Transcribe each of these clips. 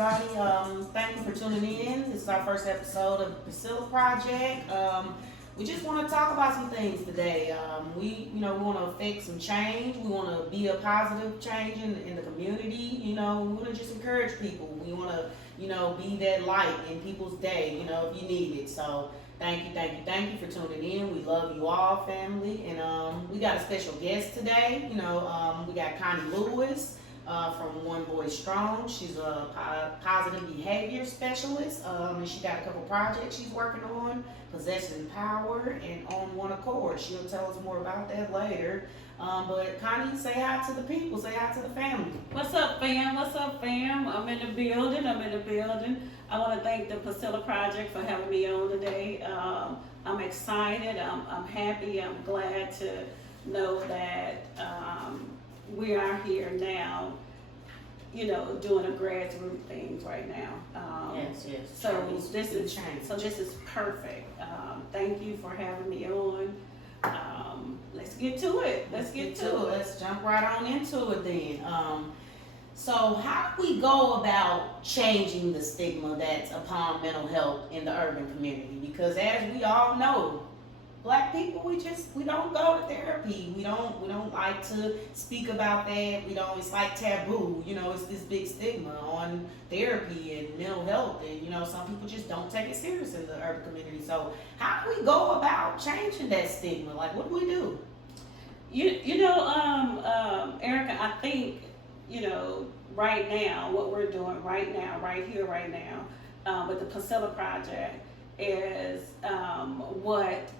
everybody. Thank you for tuning in. This is our first episode of the Priscilla Project. We just want to talk about some things today. We want to affect some change. We want to be a positive change in the community. We want to just encourage people. We want to, be that light in people's day, if you need it. So thank you for tuning in. We love you all, family. And we got a special guest today. We got Connie Lewis. From One Voice Strong. She's a positive behavior specialist, and she got a couple projects she's working on, Possessing Power and On One Accord. She'll tell us more about that later. But Connie, say hi to the people, say hi to the family. What's up, fam? I'm in the building. I want to thank the Priscilla Project for having me on today. I'm excited, I'm happy, I'm glad to know that we are here now, doing a grassroots things right now. Yes. So this is perfect. Thank you for having me on. Let's get to it. Let's jump right on into it then. So how do we go about changing the stigma that's upon mental health in the urban community? Because as we all know, Black people, we don't go to therapy. We don't like to speak about that. It's like taboo. It's this big stigma on therapy and mental health, and some people just don't take it serious in the urban community. So how do we go about changing that stigma? Like, what do we do? Erica, I think right now what we're doing right now with the Priscilla Project is what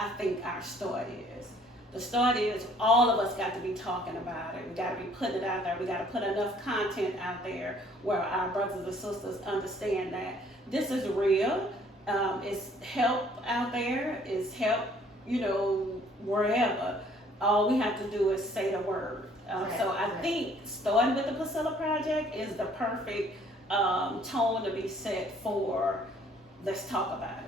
I think our start is. The start is all of us got to be talking about it. We got to be putting it out there. We got to put enough content out there where our brothers and sisters understand that this is real. It's help out there. It's help, wherever. All we have to do is say the word. So I think starting with the Priscilla Project is the perfect tone to be set for let's talk about it.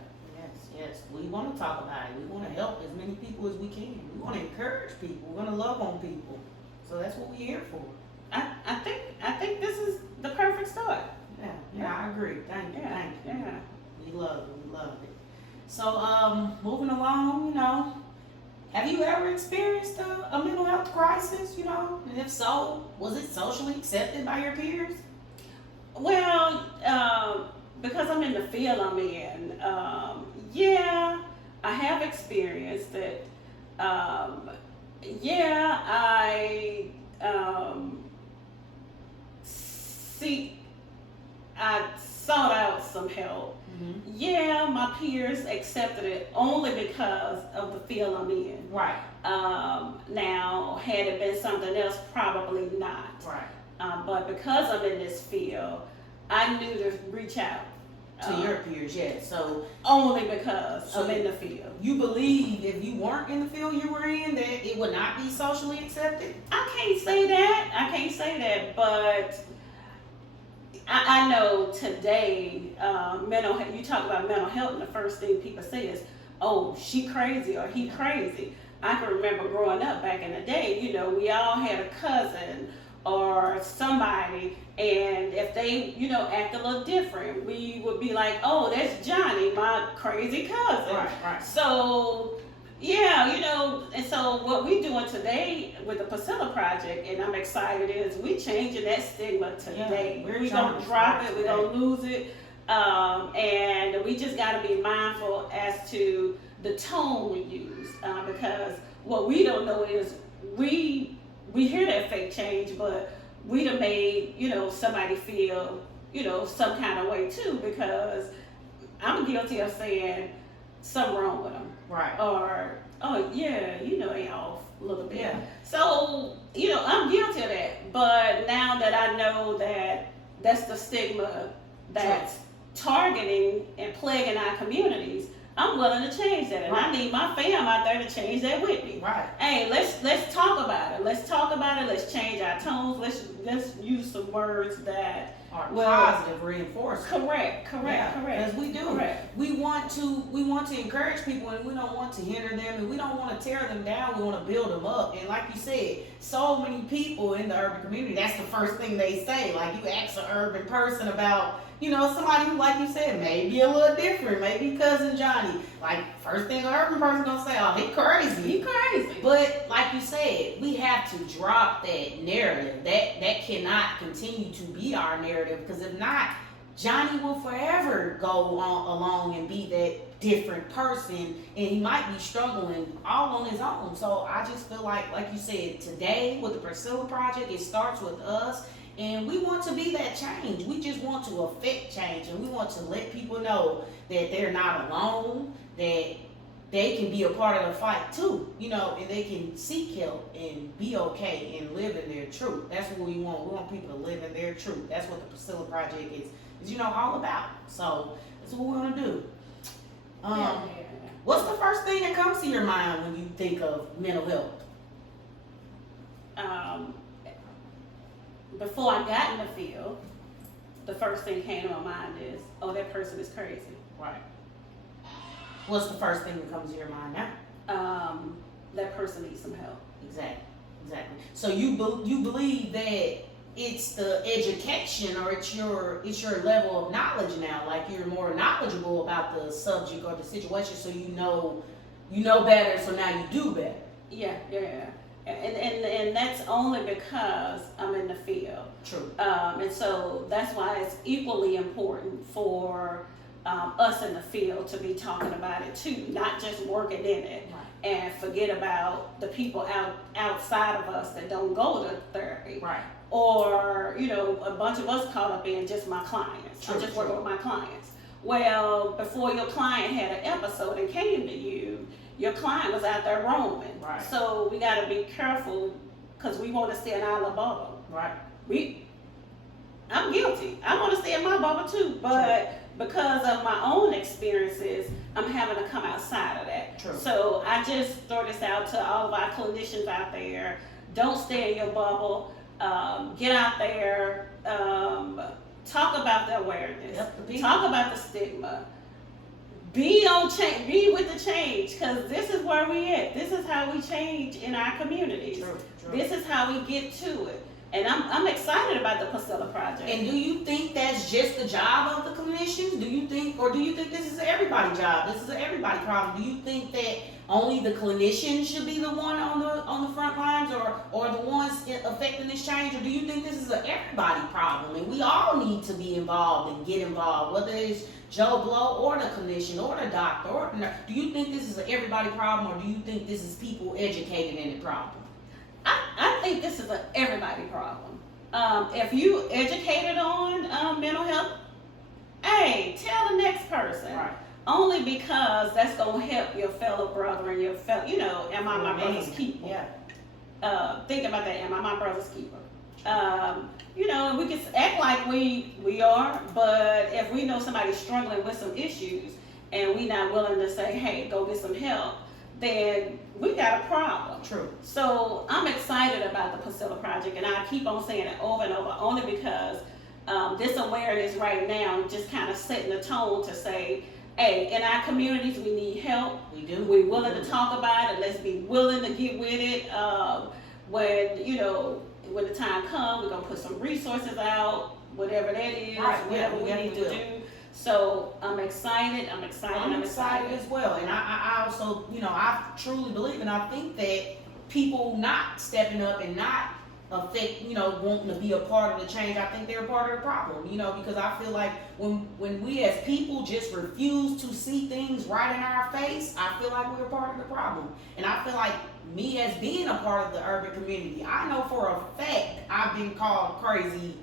Yes, we want to talk about it. We want to help as many people as we can. We want to encourage people. We want to love on people. So that's what we're here for. I think this is the perfect start. Yeah, I agree. Thank you. Yeah. We love it. So moving along, have you ever experienced a mental health crisis, And if so, was it socially accepted by your peers? Well, because I'm in the field I'm in, yeah, I have experienced it. I sought out some help. Mm-hmm. Yeah, my peers accepted it only because of the field I'm in. Right. Now, had it been something else, probably not. Right. But because I'm in this field, I knew to reach out. To your peers, yes. So only because I'm in the field. You believe if you weren't in the field you were in, that it would not be socially accepted? I can't say that, but I know today, mental health, you talk about mental health, and the first thing people say is, oh, she crazy or he crazy. I can remember growing up back in the day, we all had a cousin or somebody, and if they, act a little different, we would be like, oh, that's Johnny, my crazy cousin. Right. So, yeah, and so what we're doing today with the Priscilla Project, and I'm excited, is we changing that stigma today. Yeah, we're going to drop it, we're going to lose it, and we just got to be mindful as to the tone we use, because what we don't know is we hear that fake change, but we'd have made, somebody feel, some kind of way too, because I'm guilty of saying something wrong with them. Right. Or, oh yeah, they off a little bit. Yeah. So, I'm guilty of that. But now that I know that that's the stigma that's targeting and plaguing our communities, I'm willing to change that, and I need my fam out there to change that with me. Right. Hey, let's talk about it. Let's change our tones. Let's use some words that Or Well, positive reinforcement. correct. Because we do. Correct. We want to encourage people, and we don't want to hinder them, and we don't want to tear them down. We want to build them up. And like you said, so many people in the urban community, that's the first thing they say. Like, you ask an urban person about, somebody who, like you said, may be a little different, maybe cousin Johnny. Like, first thing an urban person gonna say, oh, he crazy. He crazy. But like you said, we have to drop that narrative. That cannot continue to be our narrative, because if not, Johnny will forever go on along and be that different person, and he might be struggling all on his own. So I just feel like you said, today with the Priscilla Project, it starts with us. And we want to be that change. We just want to affect change, and we want to let people know that they're not alone, that they can be a part of the fight too, and they can seek help and be okay and live in their truth. That's what we want. We want people to live in their truth. That's what the Priscilla Project is all about. So that's what we want to do. What's the first thing that comes to your mind when you think of mental health? Before I got in the field, the first thing came to my mind is, oh, that person is crazy. Right. What's the first thing that comes to your mind now? That person needs some help. Exactly. So you believe that it's the education, or it's your level of knowledge now. Like, you're more knowledgeable about the subject or the situation, so you know better. So now you do better. Yeah. And that's only because I'm in the field. True. And so that's why it's equally important for us in the field to be talking about it too, not just working in it. Right. And forget about the people outside of us that don't go to therapy. Right. Or, a bunch of us caught up in just my clients. True, I'm just working with my clients. Well, before your client had an episode and came to you, your client was out there roaming. Right. So we got to be careful, because we want to stay in our bubble. Right. I'm guilty. I want to stay in my bubble too, but because of my own experiences, I'm having to come outside of that. True. So I just throw this out to all of our clinicians out there. Don't stay in your bubble. Get out there. Talk about the awareness. Yep. Talk about the stigma. Be with the change, because this is where we at. This is how we change in our communities. True. This is how we get to it. And I'm excited about the Priscilla Project. And do you think that's just the job of the clinicians? Do you think this is everybody's job? This is an everybody problem. Do you think that only the clinicians should be the one on the front lines, or the ones affecting this change? Or do you think this is an everybody problem, and we all need to be involved and get involved, whether it's Joe Blow or the clinician or the doctor or the nurse? Do you think this is an everybody problem, or do you think this is people educated in the problem? I think this is an everybody problem. If you educated on mental health, hey, tell the next person. Right. Only because that's gonna help your fellow brother and your fellow. Am I my brother's keeper? Yeah. Think about that. Am I my brother's keeper? We can act like we are, but if we know somebody's struggling with some issues and we not willing to say, hey, go get some help, then we got a problem. True. So I'm excited about the Priscilla Project, and I keep on saying it over and over, only because this awareness right now just kind of setting the tone to say, hey, in our communities we need help. We do. We're willing to talk about it. Let's be willing to get with it. When the time comes, we're gonna put some resources out, whatever that is, whatever we need to do. So I'm excited. I'm excited as well. And I also, I truly believe, and I think that people not stepping up and not wanting to be a part of the change, I think they're a part of the problem, because I feel like when we as people just refuse to see things right in our face, I feel like we're a part of the problem. And I feel like me as being a part of the urban community, I know for a fact I've been called crazy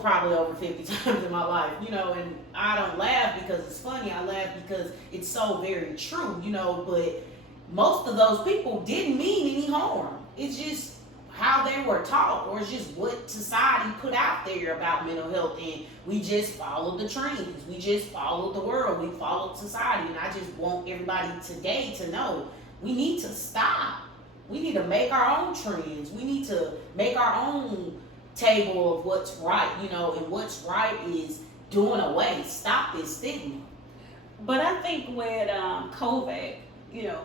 probably over 50 times in my life, and I don't laugh because it's funny. I laugh because it's so very true, but most of those people didn't mean any harm. It's just how they were taught, or it's just what society put out there about mental health, and we just followed the trends. We just followed the world. We followed society, and I just want everybody today to know we need to stop. We need to make our own trends. We need to make our own table of what's right, you know, and what's right is doing away, stop this stigma. But I think with COVID,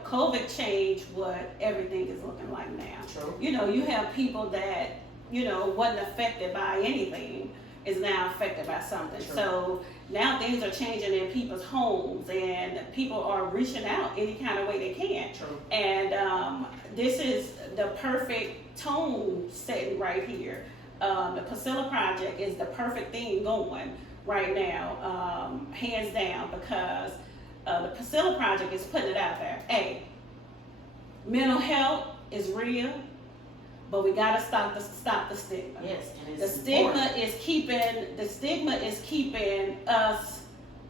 COVID changed what everything is looking like now. True. You have people that, wasn't affected by anything is now affected by something. True. So now things are changing in people's homes and people are reaching out any kind of way they can. True. And this is the perfect tone setting right here. The Priscilla Project is the perfect thing going right now, hands down, because the Priscilla Project is putting it out there. Hey, mental health is real, but we gotta stop the stigma. Yes, and The it's stigma important. is keeping us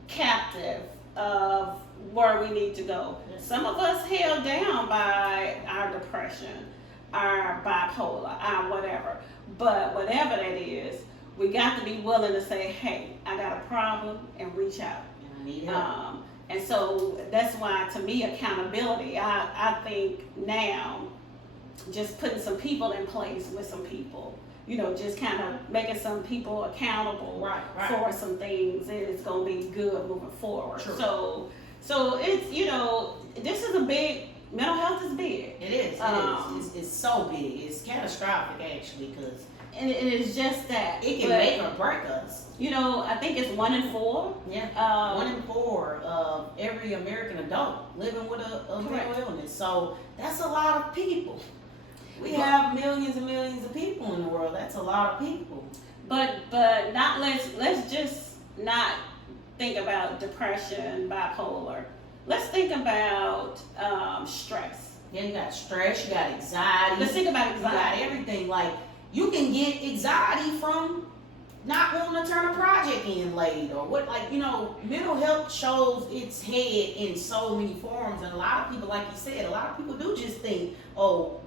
captive of where we need to go. Yes. Some of us held down by our depression, our bipolar, our whatever. But whatever that is, we got to be willing to say, hey, I got a problem, and reach out. And I need help. And so that's why, to me, accountability, I think now, just putting some people in place with some people, just kind of making some people accountable Right. for some things, and it's going to be good moving forward. True. So it's, this is a big, mental health is big. It is. It's so big. It's catastrophic, actually, because And it is just that. it can make or break us. I think it's 1 in 4. Yeah. 1 in 4 of every American adult living with a mental illness. So that's a lot of people. We have millions and millions of people in the world. That's a lot of people. But not let's just not think about depression, bipolar. Let's think about stress. Yeah, you got stress, you got anxiety. Let's think about You got anxiety. everything. Like, you can get anxiety from not wanting to turn a project in late, or what, mental health shows its head in so many forms, and a lot of people, like you said, a lot of people do just think,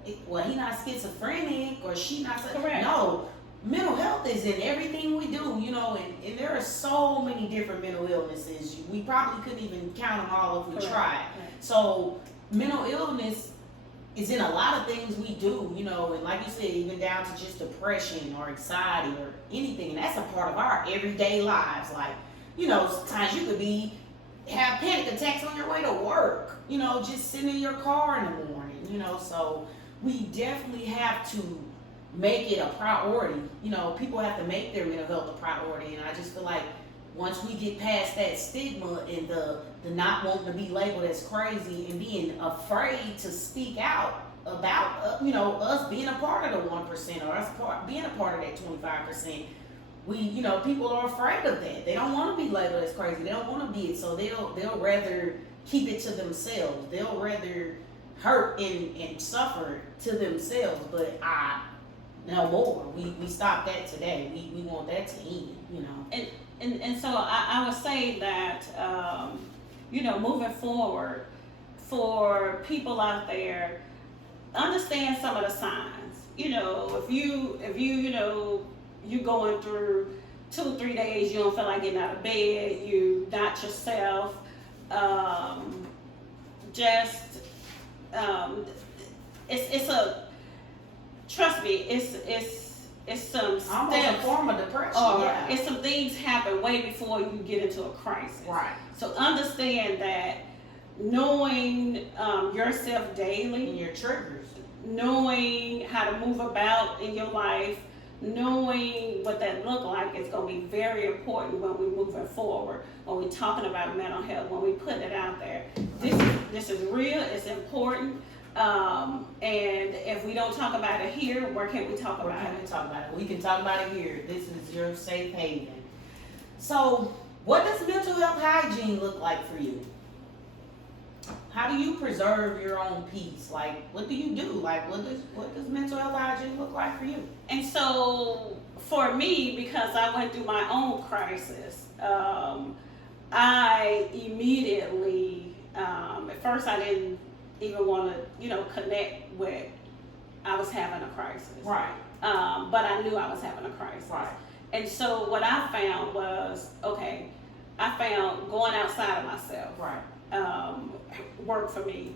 he not schizophrenic, or she not. Correct. No, mental health is in everything we do, and there are so many different mental illnesses. We probably couldn't even count them all if we Correct. tried. So mental illness is in a lot of things we do, and like you said, even down to just depression or anxiety or anything, and that's a part of our everyday lives. Like, sometimes you could have panic attacks on your way to work, just sitting in your car in the morning, so we definitely have to make it a priority. People have to make their mental health a priority, and I just feel like once we get past that stigma and the not wanting to be labeled as crazy and being afraid to speak out about, us being a part of the 1% or us being a part of that 25%, people are afraid of that. They don't want to be labeled as crazy. They don't want to be it. So they'll rather keep it to themselves. They'll rather hurt and suffer to themselves. But no more. We stopped that today. We want that to end, And so I would say that, moving forward, for people out there, understand some of the signs. If you're going through 2-3 days, you don't feel like getting out of bed, you not yourself, trust me, it's some almost a steps, form of depression. or Yeah. it's some things happen way before you get into a crisis. Right. So understand that knowing yourself daily, And your triggers. knowing how to move about in your life, knowing what that look like is going to be very important when we're moving forward, when we're talking about mental health, when we put it out there. This is real, it's important, and if we don't talk about it here, where can we talk Where about can it? we talk about it? We can talk about it here. This is your safe haven. So, what does mental health hygiene look like for you? How do you preserve your own peace? Like, what do you do? Like, what does mental health hygiene look like for you? And so for me, because I went through my own crisis, I immediately, at first I didn't even want to, connect with, I was having a crisis. Right. But I knew I was having a crisis. Right. And so what I found was, I found going outside of myself. Right. Worked for me.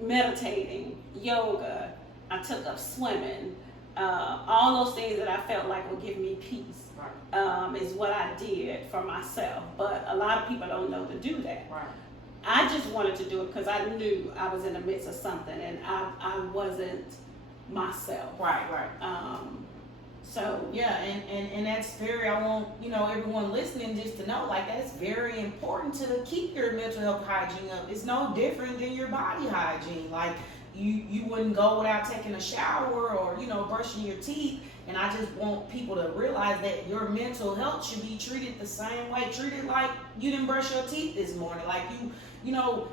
Meditating, yoga, I took up swimming, All those things that I felt like would give me peace, Right. is what I did for myself. But a lot of people don't know to do that. Right. I just wanted to do it because I knew I was in the midst of something and I wasn't myself. Right. Right. So Yeah, and that's very, I want, everyone listening just to know, like, that's very important to keep your mental health hygiene up. It's no different than your body hygiene. Like, you wouldn't go without taking a shower or, brushing your teeth. And I just want people to realize that your mental health should be treated the same way. Treat it like you didn't brush your teeth this morning. Like,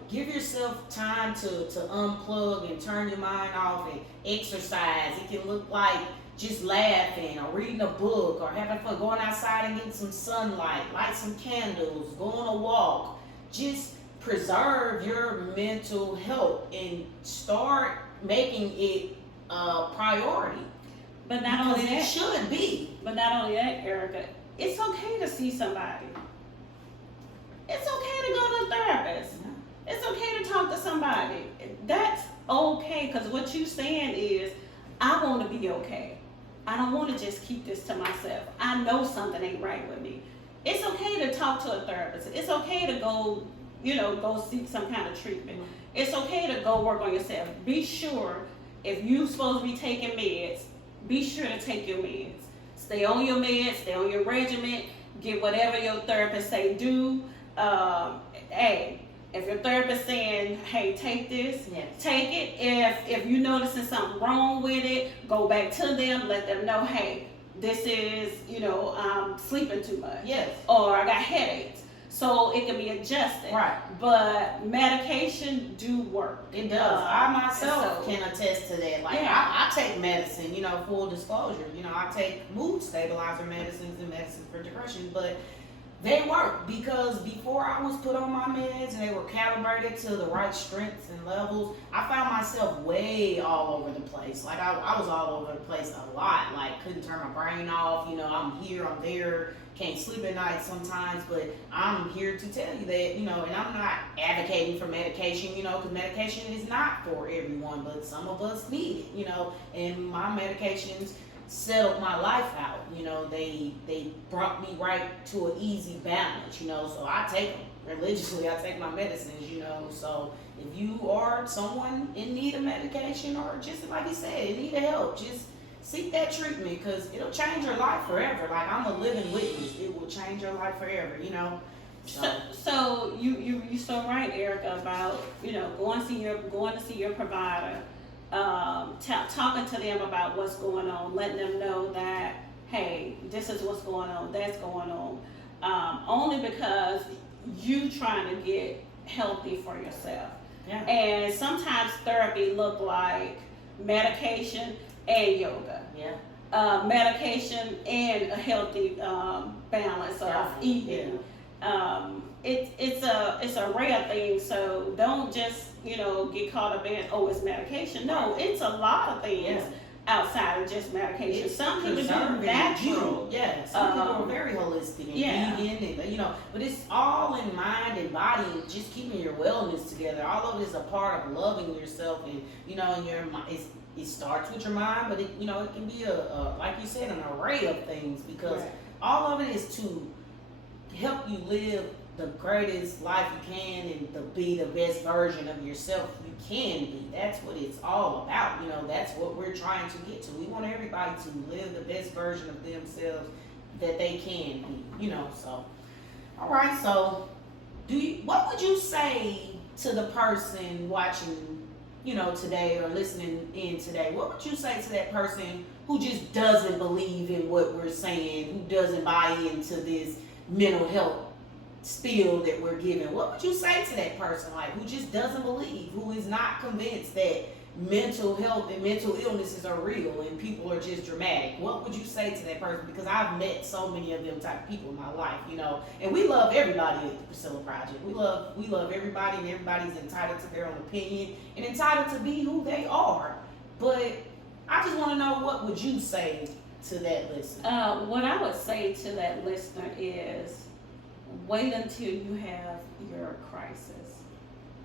give yourself time to unplug and turn your mind off and exercise. It can look like just laughing or reading a book or having fun, going outside and getting some sunlight, light some candles, go on a walk. Just preserve your mental health and start making it a priority. But not only that, it should be. But not only that, Erica, it's okay to see somebody. It's okay to go to a therapist. Yeah. It's okay to talk to somebody. That's okay, because what you're saying is, I want to be okay. I don't want to just keep this to myself. I know something ain't right with me. It's okay to talk to a therapist. It's okay to go, go seek some kind of treatment. It's okay to go work on yourself. Be sure, if you're supposed to be taking meds, be sure to take your meds. Stay on your meds, stay on your regimen, get whatever your therapist say do. Hey, if your therapist saying, hey, take this, yes, take it. If you're noticing something wrong with it, go back to them, let them know, hey, this is, I'm sleeping too much. Yes. Or I got headaches. So it can be adjusted. Right. But medication do work. It does. I myself can attest to that. Like, yeah. I take medicine, full disclosure. I take mood stabilizer medicines and medicines for depression, but they work because before I was put on my meds and they were calibrated to the right strengths and levels, I found myself way all over the place. Like, I was all over the place a lot. Like, couldn't turn my brain off. I'm here, I'm there. Can't sleep at night sometimes, but I'm here to tell you that, and I'm not advocating for medication, because medication is not for everyone, but some of us need it, and my medications settled my life out. They brought me right to an easy balance, so I take them religiously. I take my medicines, so if you are someone in need of medication or just like you said, in need of help, just seek that treatment, because it'll change your life forever. Like, I'm a living witness. It will change your life forever, So you're so right, Erica, about going to see your provider, talking to them about what's going on, letting them know that, hey, this is what's going on, that's going on, only because you trying to get healthy for yourself. Yeah. And sometimes therapy look like medication and yoga. Yeah. Medication and a healthy balance of eating. Yeah. It's a rare thing, so don't just get caught up in, oh, it's medication. No, it's a lot of things outside of just medication. Some people do natural. Yeah, some people are very holistic and vegan, and but it's all in mind and body and just keeping your wellness together. All of it is a part of loving yourself, and and your mind. It starts with your mind, but it can be a like you said, an array of things, because all of it is to help you live the greatest life you can and to be the best version of yourself you can be. That's what it's all about. That's what we're trying to get to. We want everybody to live the best version of themselves that they can be. So all right. So what would you say to the person watching today or listening in today? What would you say to that person who just doesn't believe in what we're saying, who doesn't buy into this mental health spiel that we're giving? What would you say to that person, like, who just doesn't believe, who is not convinced that mental health and mental illnesses are real and people are just dramatic? What would you say to that person? Because I've met so many of them type of people in my life, and we love everybody at the Priscilla Project. We love everybody, and everybody's entitled to their own opinion and entitled to be who they are. But I just want to know, what would you say to that listener? What I would say to that listener is, wait until you have your crisis.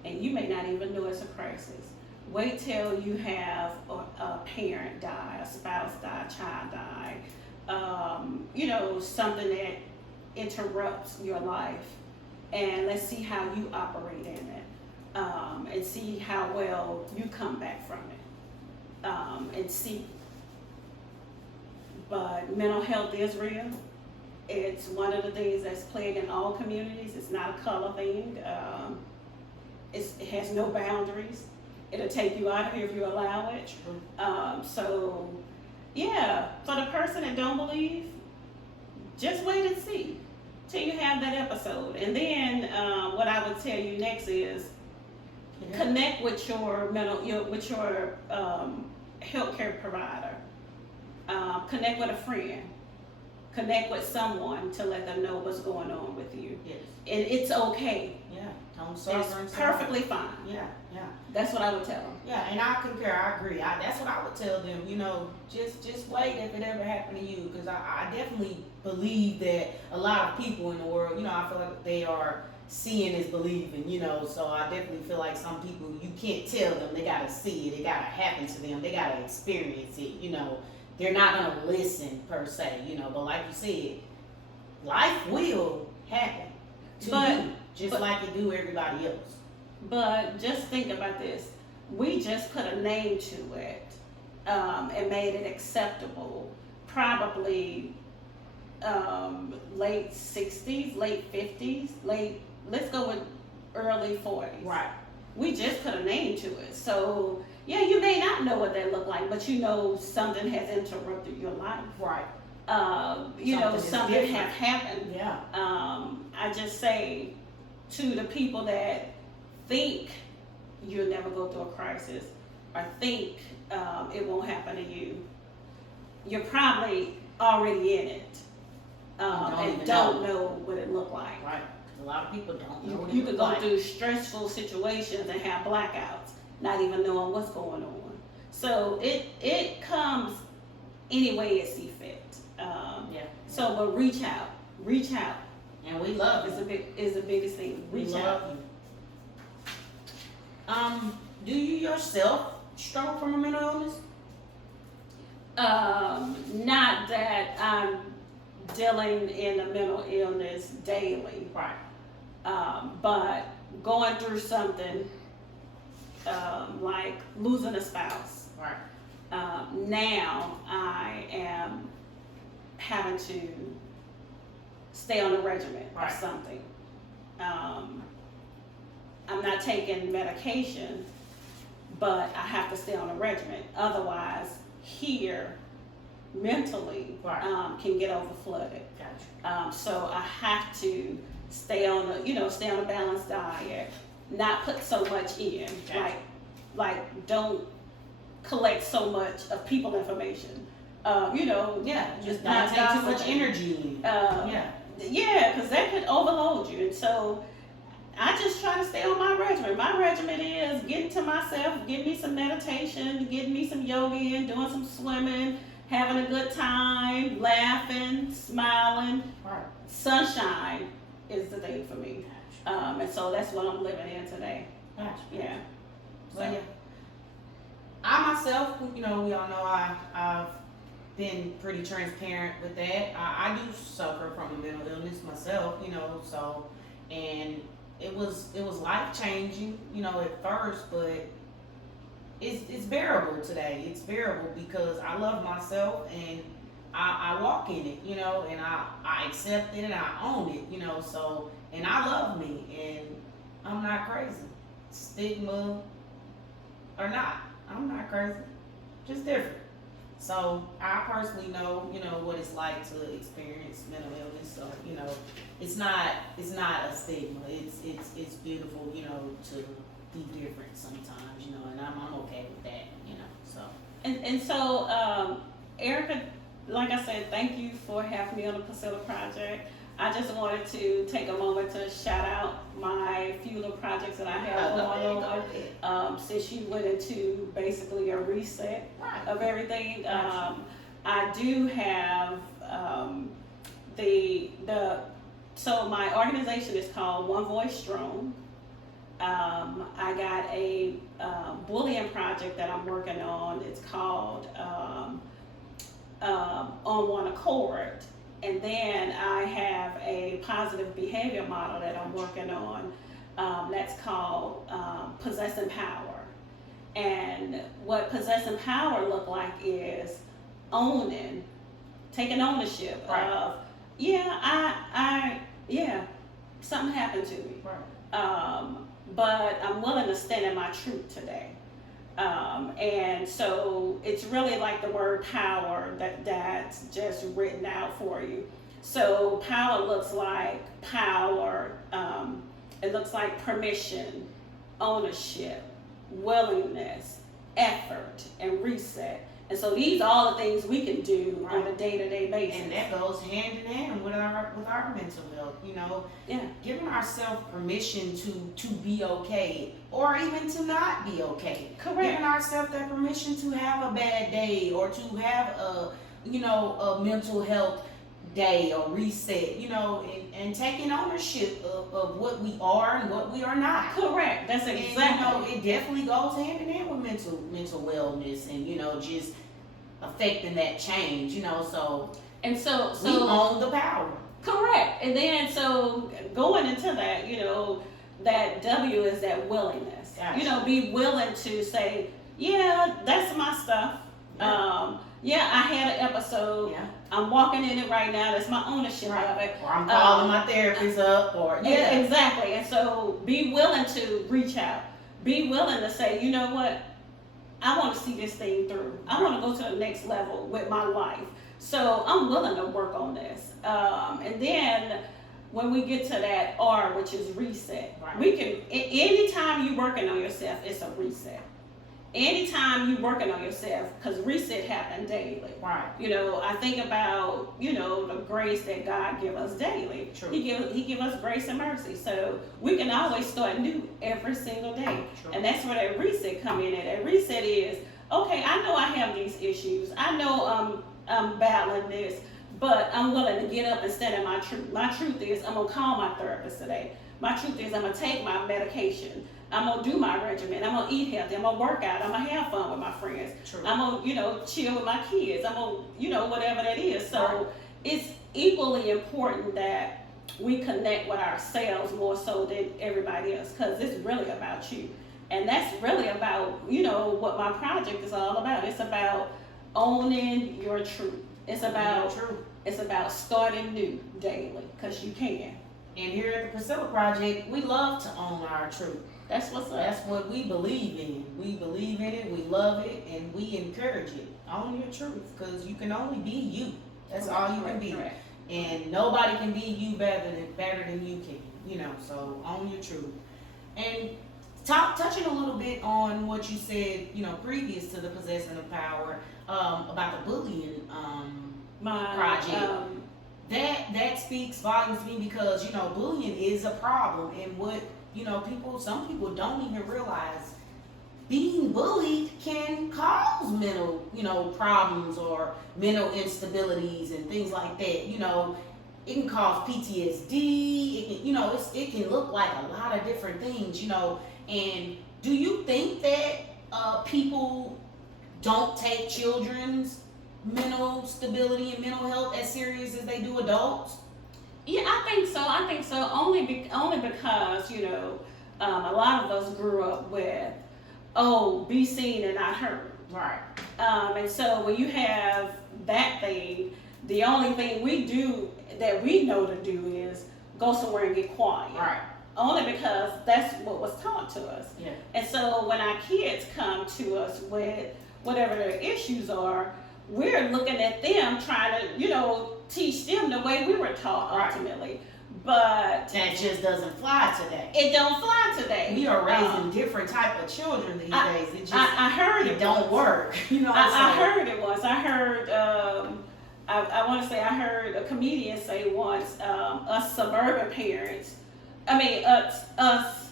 And you may not even know it's a crisis. Wait till you have a parent die, a spouse die, a child die, something that interrupts your life, and let's see how you operate in it, and see how well you come back from it, and see. But mental health is real. It's one of the things that's plaguing all communities. It's not a color thing. It has no boundaries. It'll take you out of here if you allow it. So, yeah, for the person that don't believe, just wait and see till you have that episode. And then what I would tell you next is connect with your healthcare provider. Connect with a friend. Connect with someone to let them know what's going on with you. Yes. And it's okay. Yeah. Don't suffer. It's perfectly fine. Yeah. Yeah. That's what I would tell them. Yeah, and I concur. I agree. That's what I would tell them. Just wait if it ever happened to you, because I definitely believe that a lot of people in the world, I feel like they are seeing is believing. So I definitely feel like some people you can't tell them. They gotta see it. It gotta happen to them. They gotta experience it. They're not gonna listen per se. But like you said, life will happen to you, just like it do everybody else. But just think about this. We just put a name to it, and made it acceptable. Probably late 60s, late 50s, let's go with early 40s. Right. We just put a name to it. So, yeah, you may not know what that looked like, but something has interrupted your life. Right. Something has happened. Yeah. I just say to the people that think you'll never go through a crisis, or think it won't happen to you, you're probably already in it, and don't know what it looked like. Right. A lot of people don't know. You could go through stressful situations and have blackouts, not even knowing what's going on. So it comes any way it see fit. So, but reach out, and we love you. Is the biggest thing. Reach out. Do you yourself struggle from a mental illness? Not that I'm dealing in a mental illness daily. Right. But going through something like losing a spouse. Right. Now I am having to stay on a regimen or something. I'm not taking medication, but I have to stay on a regimen. Otherwise, here, mentally, can get over flooded. Gotcha. So I have to stay on a balanced diet, not put so much in, Gotcha. like don't collect so much of people information. Just not take too much energy. Because that could overload you. And so I just try to stay on my regimen. My regimen is getting to myself, getting me some meditation, getting me some yoga in, doing some swimming, having a good time, laughing, smiling. Right. Sunshine is the thing for me. And so that's what I'm living in today. Gotcha. Yeah. Well, yeah. I myself, we all know I've been pretty transparent with that. I do suffer from a mental illness myself, so, and it was life changing, at first, but it's bearable today. It's bearable because I love myself and I walk in it, and I accept it and I own it, so, and I love me and I'm not crazy. Stigma or not, I'm not crazy, just different. So I personally know, what it's like to experience mental illness. So, it's not a stigma. It's beautiful, to be different sometimes, and I'm okay with that, so. And so, Erica, like I said, thank you for having me on the Priscilla Project. I just wanted to take a moment to shout out my few little projects that I have going on. Since you went into basically a reset of everything, I do have so my organization is called One Voice Strong. I got a bullying project that I'm working on. It's called On One Accord. And then I have a positive behavior model that I'm working on that's called Possessing Power. And what possessing power look like is taking ownership of, something happened to me. But I'm willing to stand in my truth today. And so it's really like the word power that's just written out for you. So power looks like power, it looks like permission, ownership, willingness, effort, and reset. And so these are all the things we can do on a day-to-day basis. And that goes hand in hand with our mental health, giving ourselves permission to be okay, or even to not be okay. Correct. Giving ourselves that permission to have a bad day, or to have a mental health day or reset, and taking ownership of what we are and what we are not. Correct. That's exactly. And, it definitely goes hand in hand with mental wellness and, just affecting that change, so we own the power. Correct. And then so going into that, that W is that willingness. Gotcha. Be willing to say, yeah, that's my stuff. I had an episode. Yeah. I'm walking in it right now. That's my ownership of it. Or I'm calling my therapist up. Yeah, exactly. And so be willing to reach out. Be willing to say, you know what? I want to see this thing through. I want to go to the next level with my life. So I'm willing to work on this. And then when we get to that R, which is reset, we can, anytime you're working on yourself, it's a reset. Anytime you're working on yourself, because reset happens daily. Right. I think about, the grace that God give us daily. True. He give us grace and mercy. So we can always start new every single day. True. And that's where that reset come in. And that reset is, okay, I know I have these issues. I know I'm battling this, but I'm willing to get up and stand in my truth. My truth is I'm going to call my therapist today. My truth is I'm going to take my medication. I'm going to do my regimen. I'm going to eat healthy. I'm going to work out. I'm going to have fun with my friends. True. I'm going to, chill with my kids. I'm going to, whatever that is. So it's equally important that we connect with ourselves more so than everybody else, because it's really about you. And that's really about, what my project is all about. It's about owning your truth. It's about starting new daily, because you can. And here at the Priscilla Project, we love to own our truth. That's what's up. That's what we believe in. We believe in it, we love it, and we encourage it. Own your truth, because you can only be you. That's all you can be. Correct. And nobody can be you better than you can, so own your truth. And touching a little bit on what you said, previous to the possessing of power, about the bullying project. That speaks volumes to me, because, bullying is a problem, and what, some people don't even realize being bullied can cause mental, problems or mental instabilities and things like that. It can cause PTSD. It can, it can look like a lot of different things, and do you think that people don't take children's mental stability and mental health as serious as they do adults? Yeah, I think so. Only because, a lot of us grew up with, be seen and not heard. Right. And so when you have that thing, the only thing we do that we know to do is go somewhere and get quiet. Right. Only because that's what was taught to us. Yeah. And so when our kids come to us with whatever their issues are, we're looking at them trying to, teach them the way we were taught ultimately. But that just doesn't fly today. It don't fly today. We are raising different type of children these days. It just I heard it don't work. I heard it once. I heard I want to say I heard a comedian say once, us suburban parents, us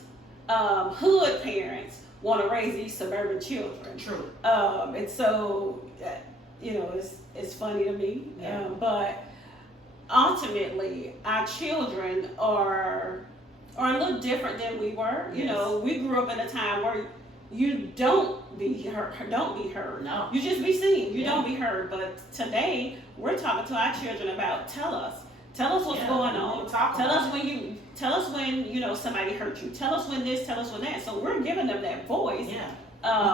hood parents want to raise these suburban children. True. And so it's funny to me. Yeah. But ultimately, our children are are a little different than we were. You Yes. know, we grew up in a time where you don't be heard. No. You just be seen. You Yeah. don't be heard. But today, we're talking to our children about tell us what's Yeah, going we on. wanna talk Tell about us when you know somebody hurt you. Tell us when this. Tell us when that. So we're giving them that voice. Yeah.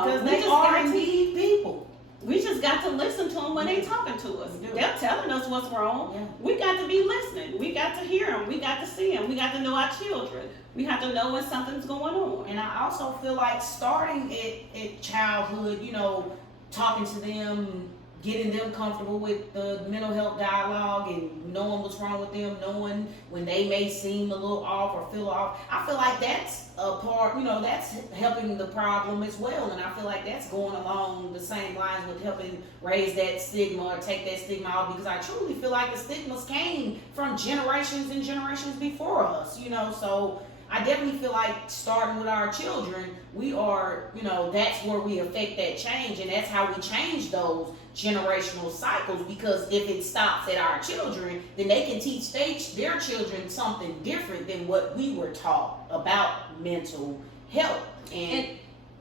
we Because they just are got to- indeed people. We just got to listen to them when they talking to us. We do. They're telling us what's wrong. Yeah. We got to be listening. We got to hear them. We got to see them. We got to know our children. We have to know when something's going on. And I also feel like starting at childhood, you know, talking to them, getting them comfortable with the mental health dialogue and knowing what's wrong with them, knowing when they may seem a little off or feel off. I feel like that's a part, you know, that's helping the problem as well. And I feel like that's going along the same lines with helping raise that stigma or take that stigma out, because I truly feel like the stigmas came from generations and generations before us, you know. So I definitely feel like starting with our children, we are, you know, that's where we affect that change, and that's how we change those generational cycles. Because if it stops at our children, then they can teach their children something different than what we were taught about mental health. And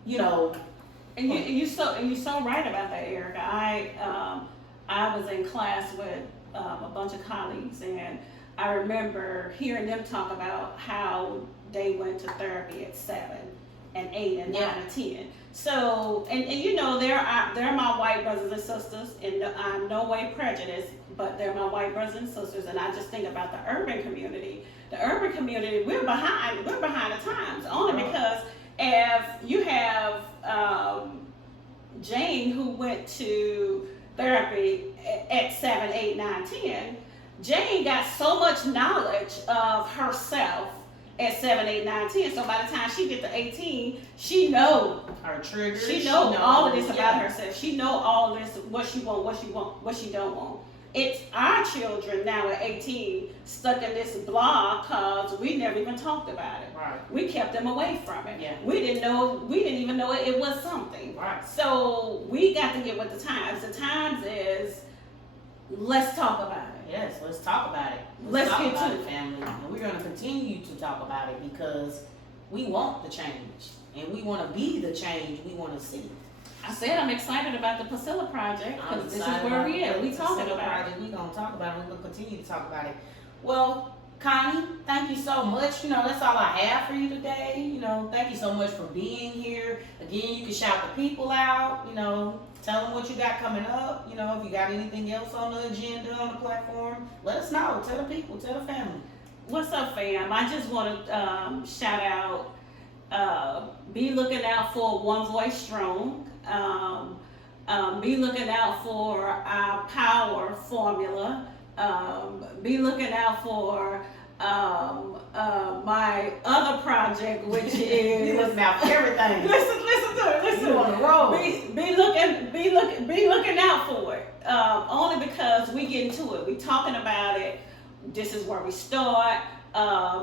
you know, And you're so right about that, Erica. I was in class with a bunch of colleagues, and I remember hearing them talk about how they went to therapy at 7 and 8 and 9 and 10. So, and you know, they're my white brothers and sisters, and I'm no way prejudiced, but they're my white brothers and sisters. And I just think about the urban community. The urban community, we're behind the times, only because if you have Jane, who went to therapy at 7, 8, 9, 10, Jane got so much knowledge of herself at 7, 8, 9, 10. So by the time she get to 18, she know her triggers. She know all of this about herself. She know all of this, what she want, what she don't want. It's our children now at 18 stuck in this block because we never even talked about it. Right. We kept them away from it. Yeah. We didn't even know it was something. Right. So we got to get with the times. The times is, let's talk about it. Yes, let's talk about it. Let's talk get about to it, it. family. And we're going to continue to talk about it because we want the change. And we want to be the change we want to see. I said I'm excited about the Priscilla project because this is where we at. We talking about it. We're going to talk about it. We're going to continue to talk about it. Well, Connie, thank you so much. You know, that's all I have for you today. You know, thank you so much for being here. Again, you can shout the people out, you know, tell them what you got coming up. You know, if you got anything else on the agenda, on the platform, let us know. Tell the people, tell the family. What's up, fam? I just want to shout out, be looking out for One Voice Strong. Be looking out for our power formula. Be looking out for my other project, which is You listen out for everything. listen to it. Listen. You on the road. Be looking out for it. Only because we get into it. We talking about it. This is where we start.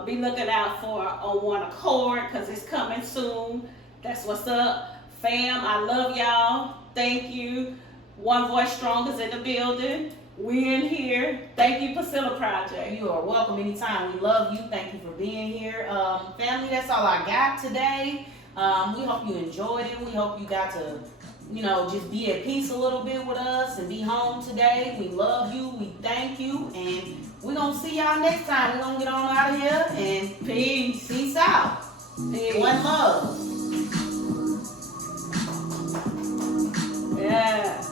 Be looking out for On One Accord because it's coming soon. That's what's up. Fam, I love y'all. Thank you. One Voice Strong is in the building. We in here. Thank you, Priscilla Project. You are welcome anytime. We love you. Thank you for being here. Family, that's all I got today. We hope you enjoyed it. We hope you got to, you know, just be at peace a little bit with us and be home today. We love you. We thank you. And we're going to see y'all next time. We're going to get on out of here. And peace. Peace out. Peace. One love. Yeah.